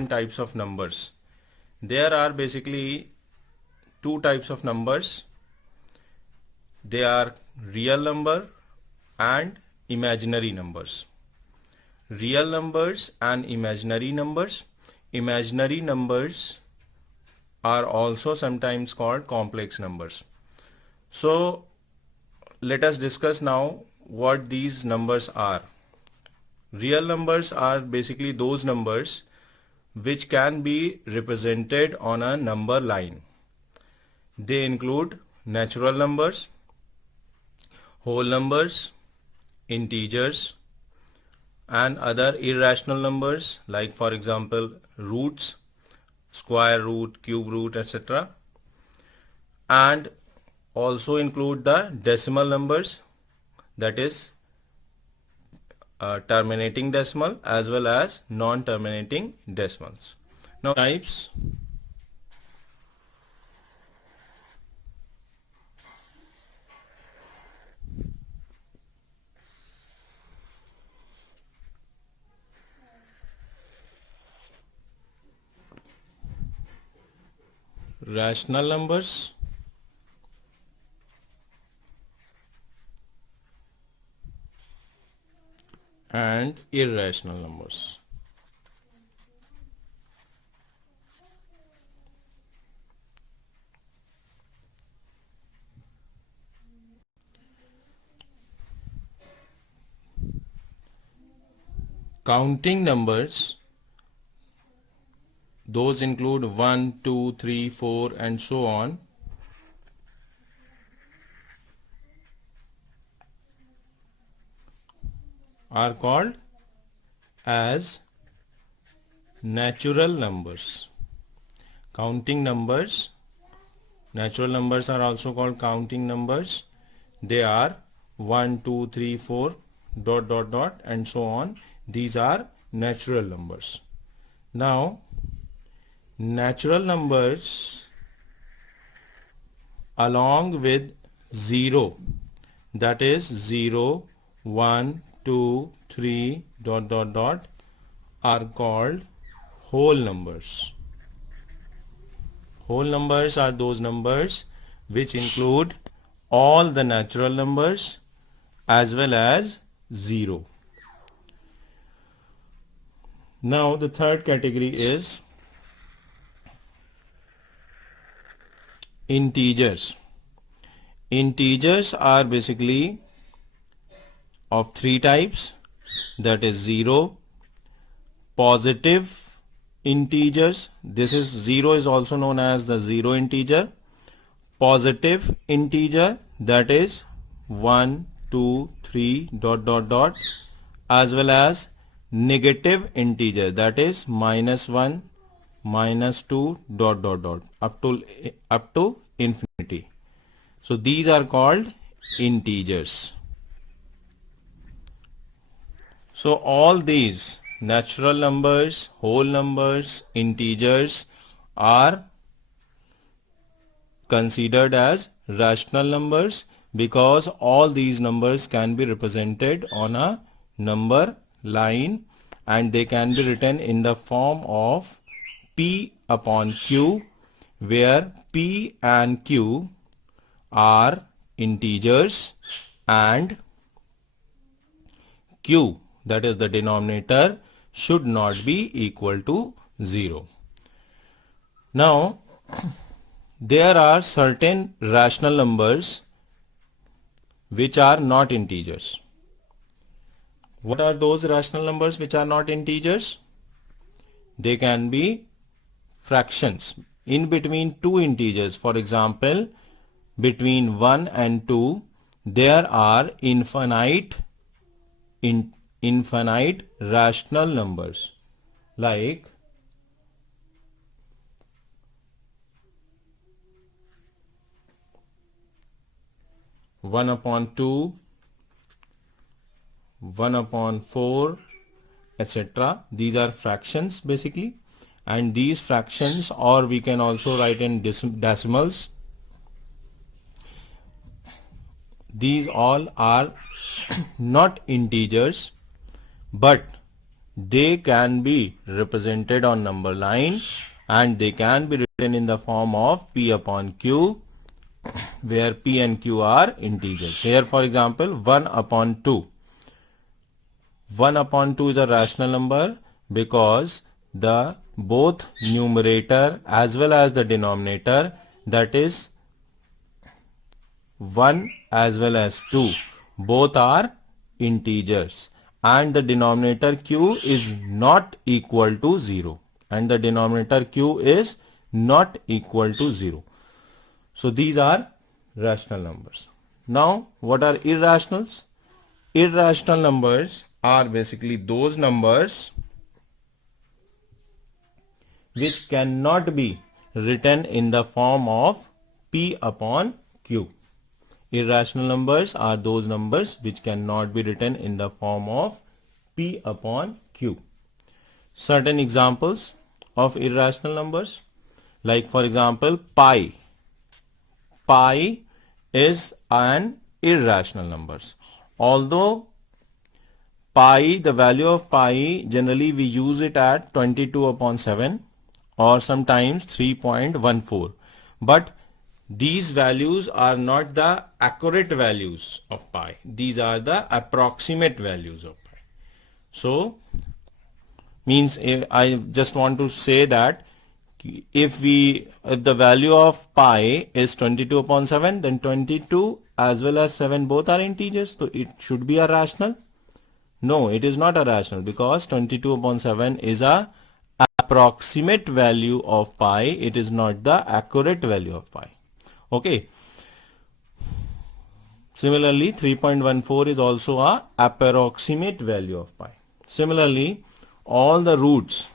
different types of numbers. There are basically two types of numbers. They are real number and imaginary numbers. Real numbers and imaginary numbers. Imaginary numbers are also sometimes called complex numbers. So let us discuss now what these numbers are. Real numbers are basically those numbers which can be represented on a number line. They include natural numbers, whole numbers, integers, and other irrational numbers like, for example, roots, square root, cube root, etc. And also include the decimal numbers, that is terminating decimal as well as non-terminating decimals. Now types. Rational numbers, and irrational numbers. Counting numbers, those include 1, 2, 3, 4 and so on. Are called as natural numbers. Counting numbers, natural numbers are also called counting numbers. They are 1, 2, 3, 4 dot dot dot and so on. These are natural numbers. Now natural numbers along with 0, that is 0, 1, 2, 3 dot dot dot, are called whole numbers. Whole numbers are those numbers which include all the natural numbers as well as 0. Now the third category is integers. Integers are basically of three types, that is 0, positive integers, this is 0 is also known as the zero integer, positive integer, that is 1, 2, 3 dot dot dot, as well as negative integer, that is -1, -2 dot dot dot up to infinity. So these are called integers. So all these natural numbers, whole numbers, integers are considered as rational numbers because all these numbers can be represented on a number line and they can be written in the form of P upon Q, where P and Q are integers and Q, that is the denominator, should not be equal to 0. Now there are certain rational numbers which are not integers. What are those rational numbers which are not integers? They can be fractions in between two integers. For example, between 1 and 2 there are infinite rational numbers like 1/2, 1/4, etc. These are fractions basically, and these fractions, or we can also write in decimals, these all are not integers, but they can be represented on number line and they can be written in the form of P upon Q, where P and Q are integers. Here for example 1 upon 2. 1 upon 2 is a rational number because the both numerator as well as the denominator, that is 1 as well as 2, both are integers, and the denominator q is not equal to 0, and the denominator q is not equal to 0. So these are rational numbers. Now what are irrationals? Irrational numbers are basically those numbers which cannot be written in the form of P upon Q. Irrational numbers are those numbers which cannot be written in the form of P upon Q. Certain examples of irrational numbers, like for example pi. Pi is an irrational number. Although pi, the value of pi, generally we use it at 22 upon 7 or sometimes 3.14. But these values are not the accurate values of pi. These are the approximate values of pi. So, means I just want to say that if the value of pi is 22 upon 7, then 22 as well as 7 both are integers. So, it should be a rational. No, it is not a rational because 22 upon 7 is a approximate value of pi. It is not the accurate value of pi. Okay. Similarly, 3.14 is also a approximate value of pi. Similarly, all the roots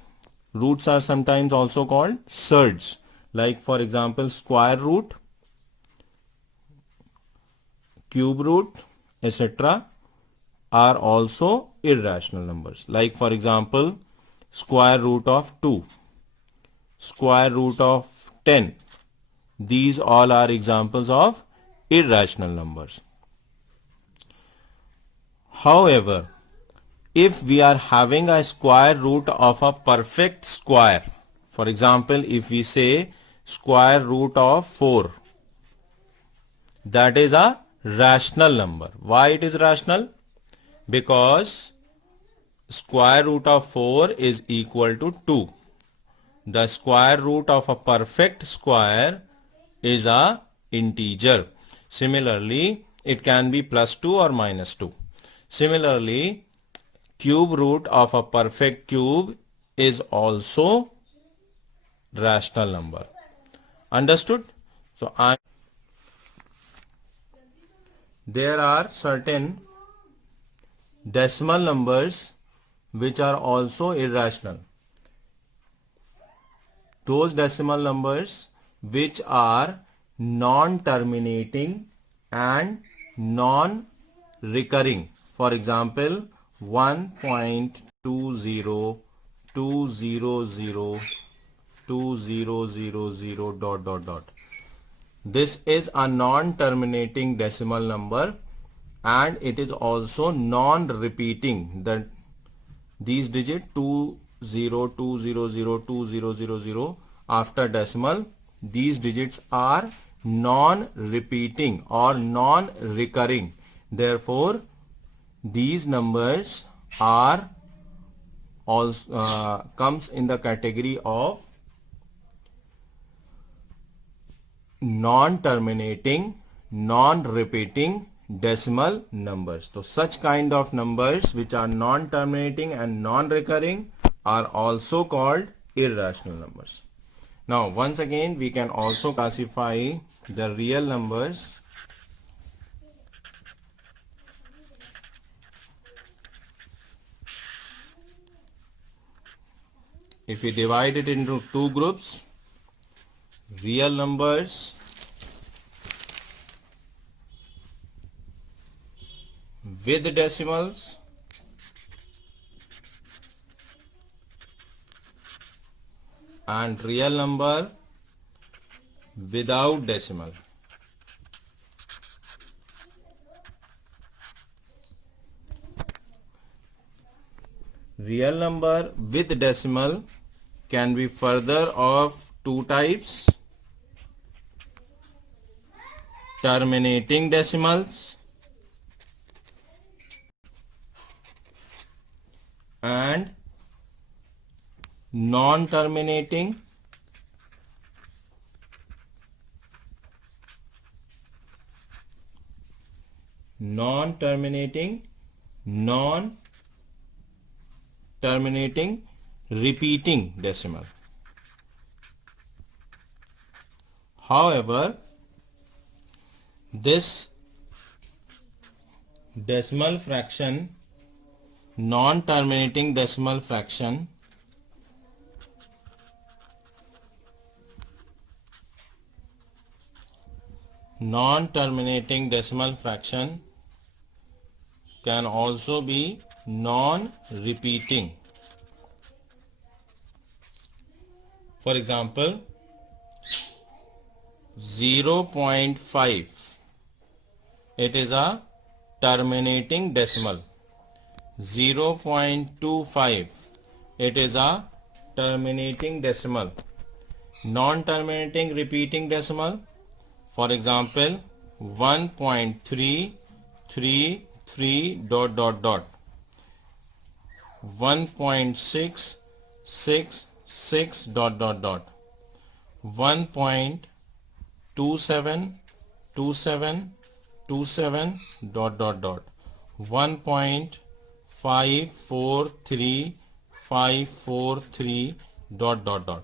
are sometimes also called surds. Like for example, square root, cube root, etc. are also irrational numbers. Like for example, square root of 2, square root of 10. These all are examples of irrational numbers. However, if we are having a square root of a perfect square, for example, if we say square root of 4, that is a rational number. Why it is rational? Because square root of 4 is equal to 2. The square root of a perfect square is a integer. Similarly, it can be plus 2 or minus 2. Similarly, cube root of a perfect cube is also rational number. Understood? So there are certain decimal numbers which are also irrational. Those decimal numbers which are non-terminating and non-recurring. For example, 1.202002000 dot dot dot. This is a non-terminating decimal number and it is also non-repeating. That these digits 2020002000 after decimal, these digits are non-repeating or non-recurring. Therefore, these numbers are also comes in the category of non-terminating, non-repeating decimal numbers. So such kind of numbers which are non-terminating and non-recurring are also called irrational numbers. Now once again we can also classify the real numbers. If we divide it into two groups, real numbers with decimals and real number without decimal. Real number with decimal can be further of two types: terminating decimals and non-terminating non-terminating repeating decimal. However, this decimal fraction, non-terminating decimal fraction, can also be non-repeating. For example, 0.5, it is a terminating decimal. 0.25, it is a terminating decimal. Non-terminating repeating decimal, for example, 1.333 dot dot dot, 1.666 dot dot dot, 1.272727 dot dot dot, 1.543543 dot dot dot.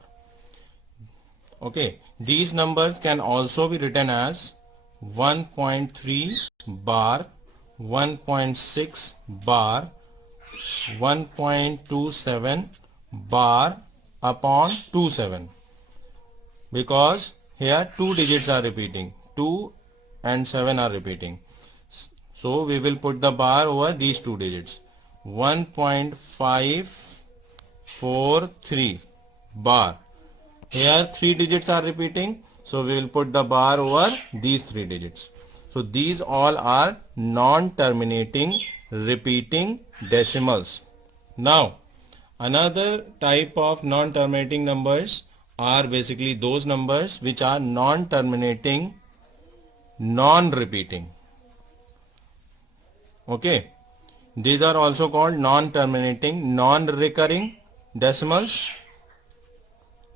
Okay, these numbers can also be written as 1.3 bar, 1.6 bar, 1.27 bar upon 27, because here two digits are repeating, 2 and 7 are repeating. So we will put the bar over these two digits. 1.543 bar. Here three digits are repeating, so we will put the bar over these three digits. So these all are non-terminating repeating decimals. Now, another type of non-terminating numbers are basically those numbers which are non-terminating, non-repeating. Okay, these are also called non-terminating, non-recurring decimals.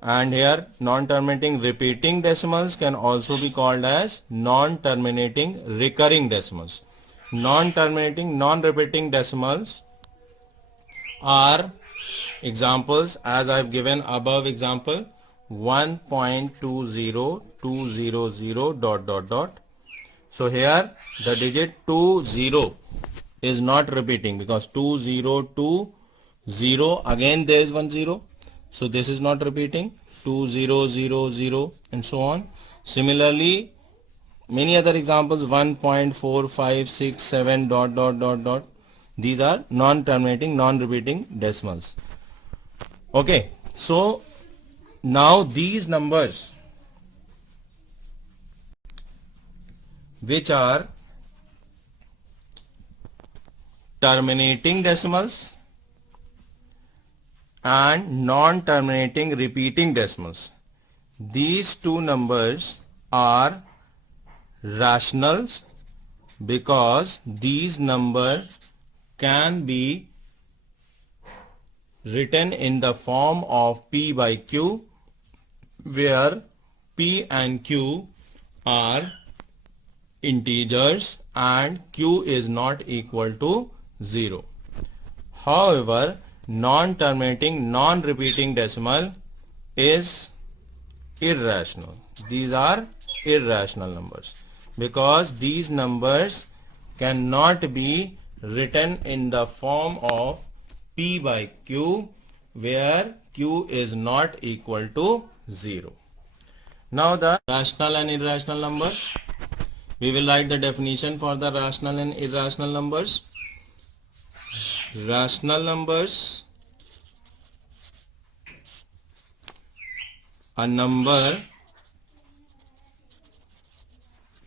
And here non-terminating repeating decimals can also be called as non-terminating recurring decimals. Non-terminating non-repeating decimals are examples as I have given above example: 1.20200 dot dot dot. So here the digit 20 is not repeating, because 2020, again there is 10. So this is not repeating, 2000 and so on. Similarly, many other examples, 1.4567 dot dot dot dot. These are non-terminating, non-repeating decimals. Okay, so now these numbers which are terminating decimals and non-terminating repeating decimals, these two numbers are rationals, because these numbers can be written in the form of P by Q, where P and Q are integers and Q is not equal to 0. However, non-terminating, non-repeating decimal is irrational. These are irrational numbers, because these numbers cannot be written in the form of P by Q, where Q is not equal to 0. Now the rational and irrational numbers. We will write the definition for the rational and irrational numbers. Rational numbers: a number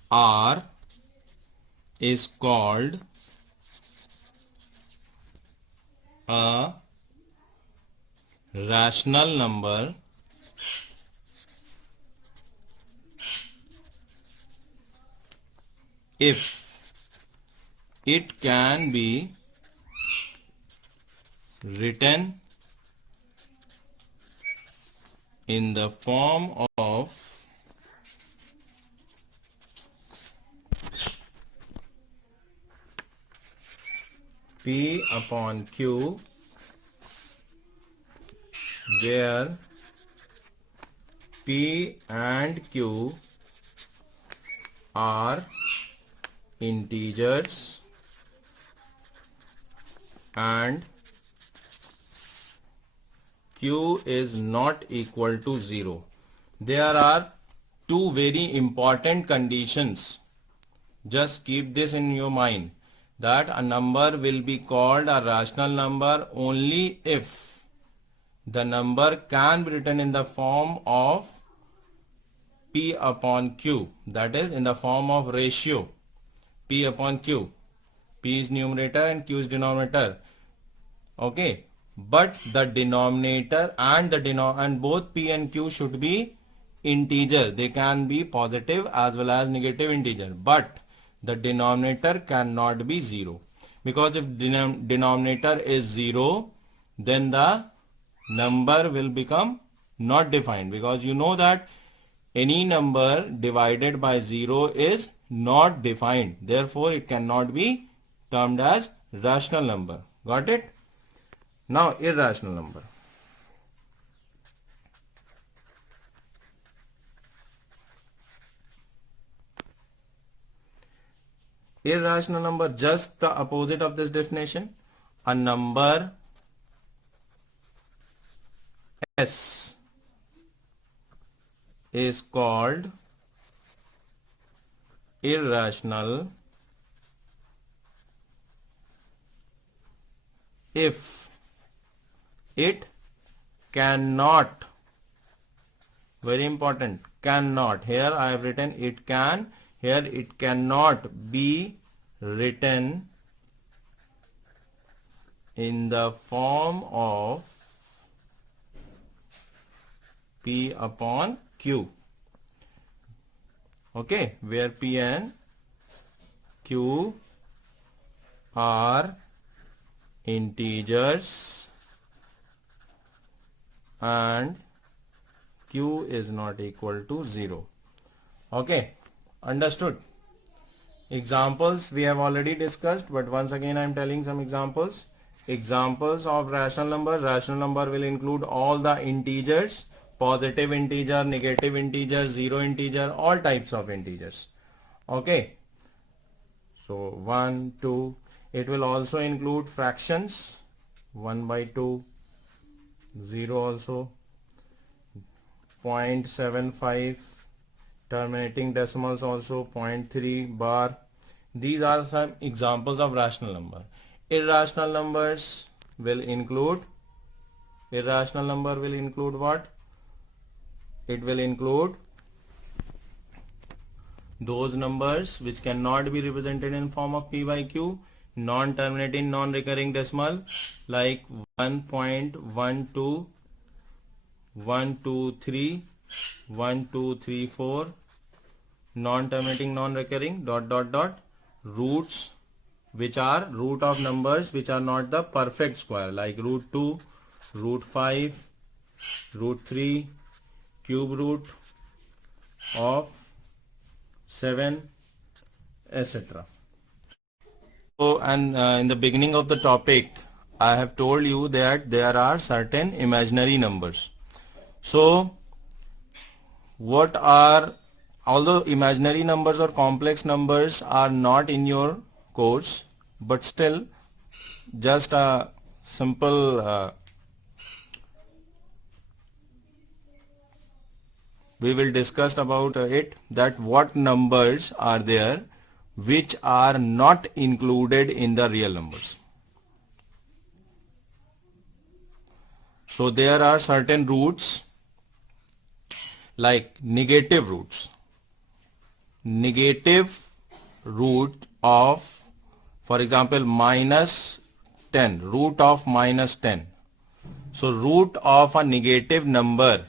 R is called a rational number if it can be written in the form of P upon Q, where P and Q are integers and Q is not equal to 0. There are two very important conditions. Just keep this in your mind, that a number will be called a rational number only if the number can be written in the form of P upon Q, that is in the form of ratio P upon Q. P is numerator and Q is denominator. Okay, but the denominator and both P and Q should be integer. They can be positive as well as negative integer, but the denominator cannot be 0, because if denominator is 0, then the number will become not defined, because you know that any number divided by 0 is not defined. Therefore, it cannot be termed as rational number. Got it? Now, irrational number. Irrational number, just the opposite of this definition. A number S is called irrational if it cannot, very important, cannot, here I have written it can, here it cannot be written in the form of P upon Q. Okay, where P and Q are integers and Q is not equal to 0. Okay, understood? Examples we have already discussed, but once again I am telling some examples. Examples of rational number. Rational number will include all the integers, positive integer, negative integer, zero integer, all types of integers. Okay, so 1, 2. It will also include fractions, 1 by 2, 0 also, 0.75, terminating decimals also, 0.3, bar. These are some examples of rational number. Irrational numbers will include, irrational number will include what? It will include those numbers which cannot be represented in form of P by Q, non-terminating, non-recurring decimal, like 1.12, 123, 1234, non-terminating, non-recurring, dot dot dot, roots, which are root of numbers which are not the perfect square, like root 2, root 5, root 3, cube root of 7, etc. So, and in the beginning of the topic, I have told you that there are certain imaginary numbers. So, what are, although imaginary numbers or complex numbers are not in your course, but still just a simple we will discuss about it, that what numbers are there which are not included in the real numbers. So there are certain roots like negative roots. Negative root of, for example, minus 10, root of minus 10. So root of a negative number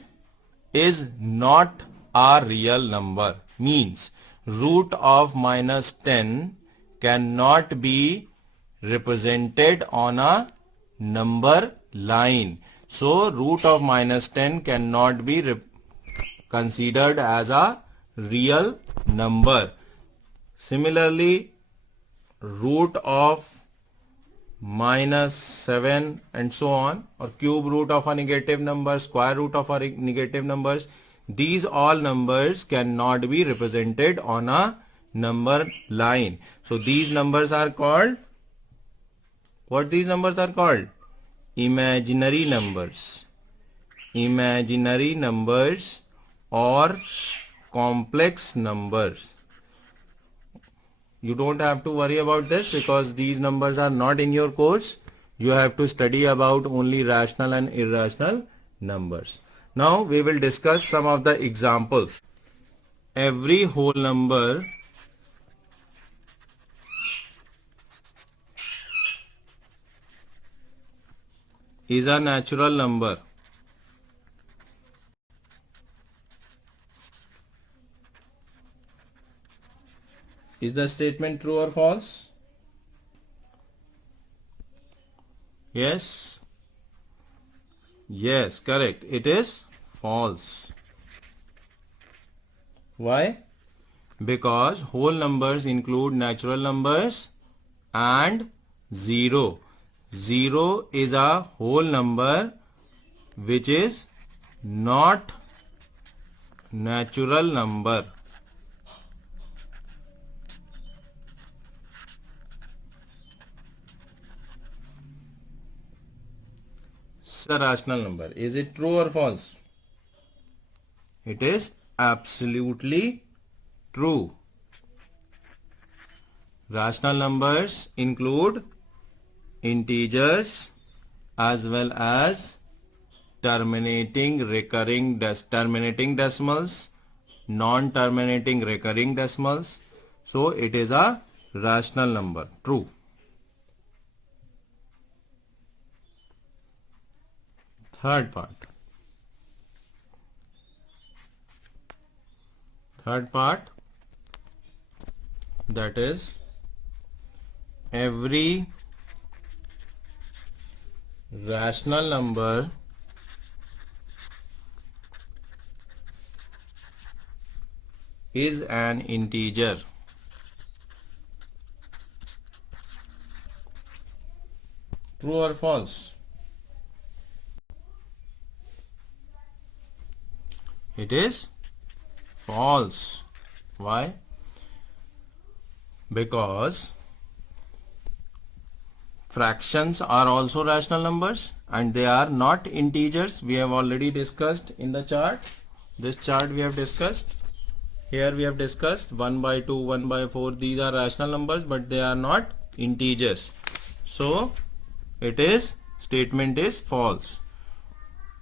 is not a real number. Means root of minus 10 cannot be represented on a number line. So root of minus 10 cannot be considered as a real number. Similarly, root of minus 7 and so on, or cube root of a negative number, square root of a negative numbers, these all numbers cannot be represented on a number line. So these numbers are called, what these numbers are called? Imaginary numbers. Imaginary numbers or complex numbers. You don't have to worry about this because these numbers are not in your course. You have to study about only rational and irrational numbers. Now we will discuss some of the examples. Every whole number is a natural number. Is the statement true or false? Yes. Yes, correct. It is false. Why? Because whole numbers include natural numbers and 0. 0 is a whole number which is not natural number. It's a rational number. Is it true or false? It is absolutely true. Rational numbers include integers as well as terminating decimals, non-terminating recurring decimals. So it is a rational number. True. Third part, that is every rational number is an integer. True or false? It is false. Why? Because fractions are also rational numbers and they are not integers. We have already discussed in the chart. This chart we have discussed. Here we have discussed 1 by 2, 1 by 4. These are rational numbers but they are not integers. So statement is false.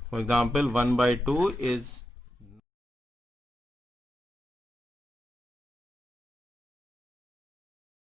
For example, 1 by 2 is